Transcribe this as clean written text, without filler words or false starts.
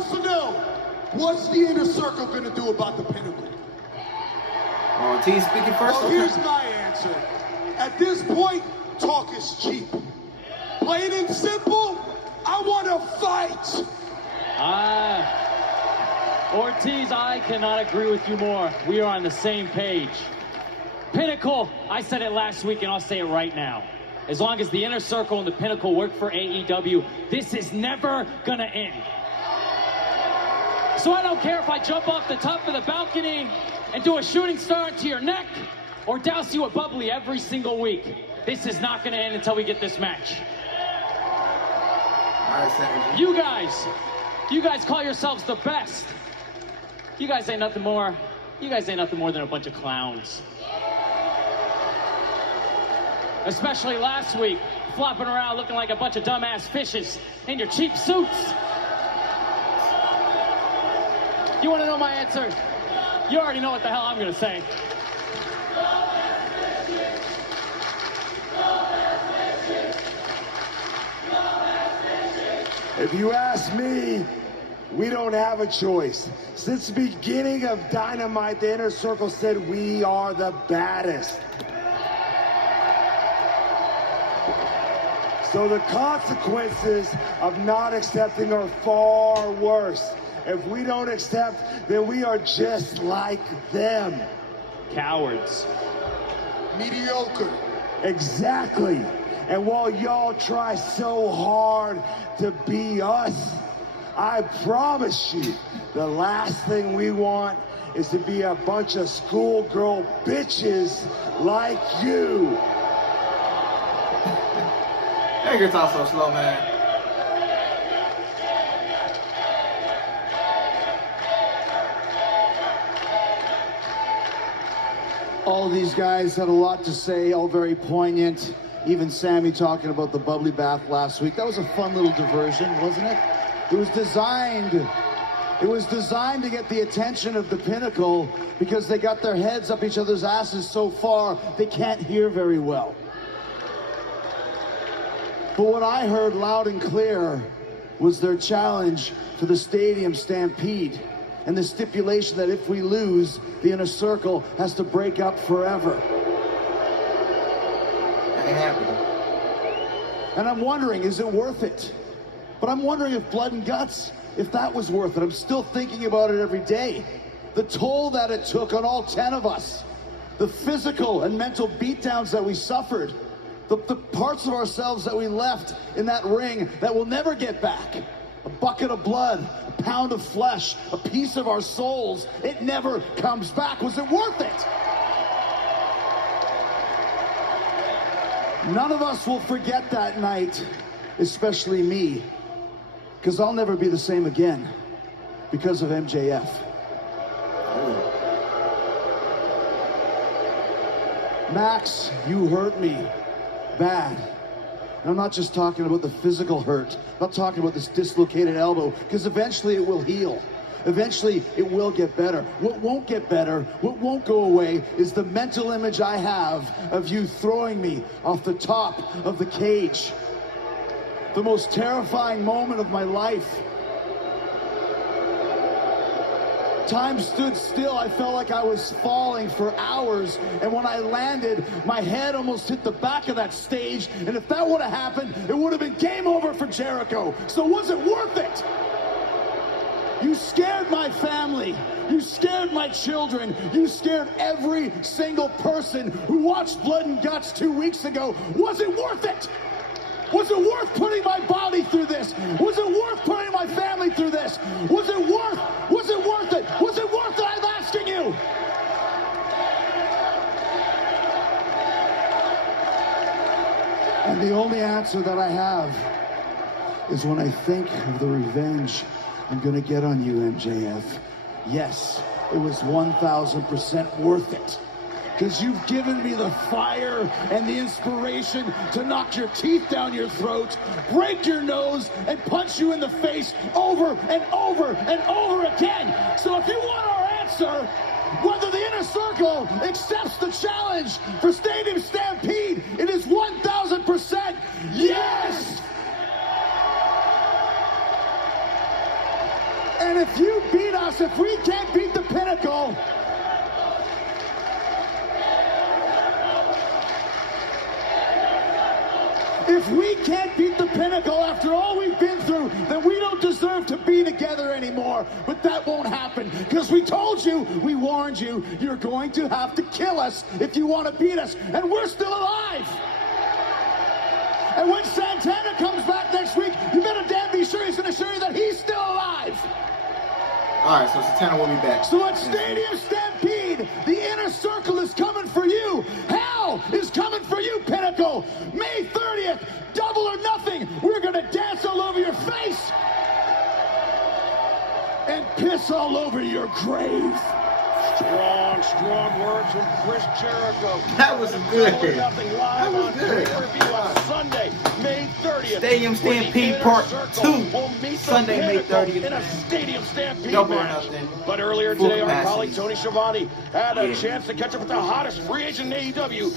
wants to know, what's the Inner Circle going to do about the Pinnacle? Oh, T speaking first. Well, here's my answer. At this point, talk is cheap. Plain and simple, I want to fight. Ortiz, I cannot agree with you more. We are on the same page. Pinnacle, I said it last week and I'll say it right now. As long as the Inner Circle and the Pinnacle work for AEW, this is never gonna end. So I don't care if I jump off the top of the balcony and do a shooting star into your neck or douse you with bubbly every single week. This is not gonna end until we get this match. You guys call yourselves the best. You guys ain't nothing more than a bunch of clowns. Especially last week, flopping around looking like a bunch of dumbass fishes in your cheap suits. You wanna know my answer? You already know what the hell I'm gonna say. If you ask me, we don't have a choice. Since the beginning of Dynamite, the Inner Circle said we are the baddest. So the consequences of not accepting are far worse. If we don't accept, then we are just like them. Cowards. Mediocre. Exactly. And while y'all try so hard to be us, I promise you, the last thing we want is to be a bunch of schoolgirl bitches like you. Hey, you're talking so slow, man. All these guys had a lot to say, all very poignant. Even Sammy talking about the bubbly bath last week. That was a fun little diversion, wasn't it? It was designed to get the attention of the Pinnacle because they got their heads up each other's asses so far they can't hear very well. But what I heard loud and clear was their challenge for the Stadium Stampede and the stipulation that if we lose, the Inner Circle has to break up forever. That ain't happening. And I'm wondering, is it worth it? But I'm wondering if Blood and Guts, if that was worth it. I'm still thinking about it every day. The toll that it took on all 10 of us. The physical and mental beatdowns that we suffered. The parts of ourselves that we left in that ring that we'll never get back. A bucket of blood, a pound of flesh, a piece of our souls. It never comes back. Was it worth it? None of us will forget that night, especially me, because I'll never be the same again because of MJF. Max, you hurt me bad. And I'm not just talking about the physical hurt. I'm not talking about this dislocated elbow, because eventually it will heal. Eventually it will get better. What won't get better, what won't go away, is the mental image I have of you throwing me off the top of the cage. The most terrifying moment of my life. Time stood still. I felt like I was falling for hours, and when I landed, my head almost hit the back of that stage, and if that would have happened, it would have been game over for Jericho. So was it worth it? You scared my family. You scared my children. You scared every single person who watched Blood and Guts 2 weeks ago. Was it worth it? Was it worth putting my body through this? Was it worth putting my family through this? Was it worth it? Was it worth it? I'm asking you. And the only answer that I have is when I think of the revenge I'm gonna get on you, MJF. Yes, it was 1,000% worth it. Because you've given me the fire and the inspiration to knock your teeth down your throat, break your nose, and punch you in the face over and over and over again. So if you want our answer, whether the Inner Circle accepts the challenge for Stadium Stampede, it is 1,000% yes! And if you beat us, if we can't beat the Pinnacle, if we can't beat the Pinnacle after all we've been through, then we don't deserve to be together anymore. But that won't happen, because we told you, we warned you, you're going to have to kill us if you want to beat us, and we're still alive. And when Santana comes back next week, you better damn be sure he's going to show you that he's still alive. All right, so Santana will be back. So at Stadium Stampede, the Inner Circle is coming for you. Hell is coming for you, Pinnacle. May 30th, double or nothing. We're going to dance all over your face and piss all over your grave. Strong words from Chris Jericho. That was good. Double or Nothing That live was on good. pay-per-view on Sunday, May 30th. Stadium Stampede Part 2, Sunday, May 30th. In a Stadium Stampede Double or match. nothing. But earlier Full today, our capacity. colleague Tony Schiavone had a Yeah. chance to catch up with the hottest free agent in AEW,